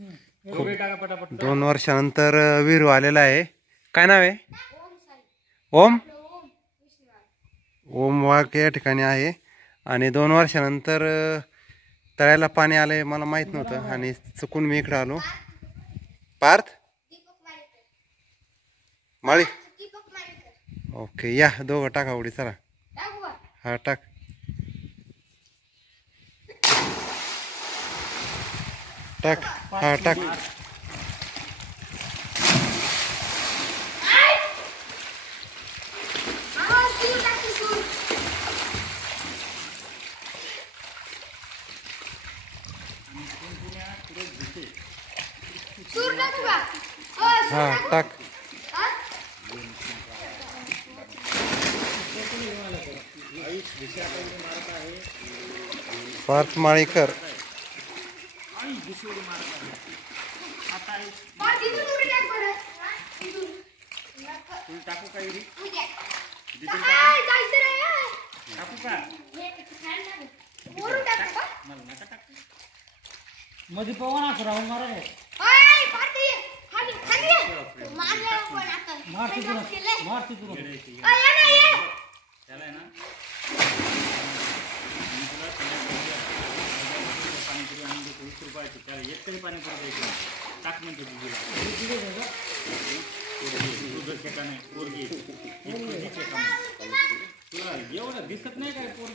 2 वर्षानंतर विरू आलेला आहे. काय नाव आहे? ओम. ओम वाघ या ठिकाणी आहे आणि 2 वर्षानंतर तळ्याला पाणी आलंय मला माहित नव्हतं आणि चुकून मी इकडे आलो. पार्थ माळी. ओके या दोघं टाका उडी चला. हा टाक. टाक हा टाक. हा टाक. पार्थ माळीकर. मध्ये पवन राहून मारा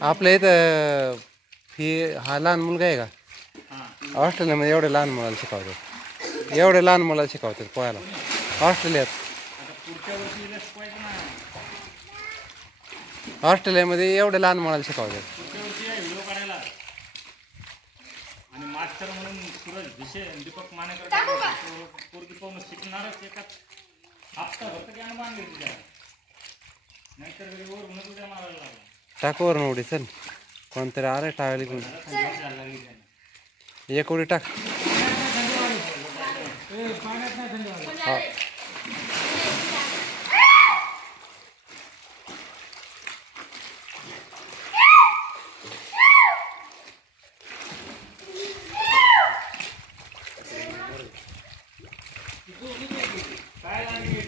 आपल्या इथं फी हा लहान मुलगा आहे का? ऑस्ट्रेलियामध्ये एवढे लहान मुलाला शिकवतात. एवढे लहान मुलाला शिकवतात पोहायला ऑस्ट्रेलियात. ऑस्ट्रेलियामध्ये एवढे लहान मुलाला शिकवतात. आणि मास्टर म्हणून सूरज भिसे दीपक मानेकर पोरगी पाहून शिकणारच एकाच हप्ता फक्त ज्ञान बांधले तुझ्या नाहीतर घरी वर म्हणून तुझ्या मारायला लागला. टाकवर उडी चल. कोणतरी आलं टाळली कोण एक उडी टाक. हा काय लागली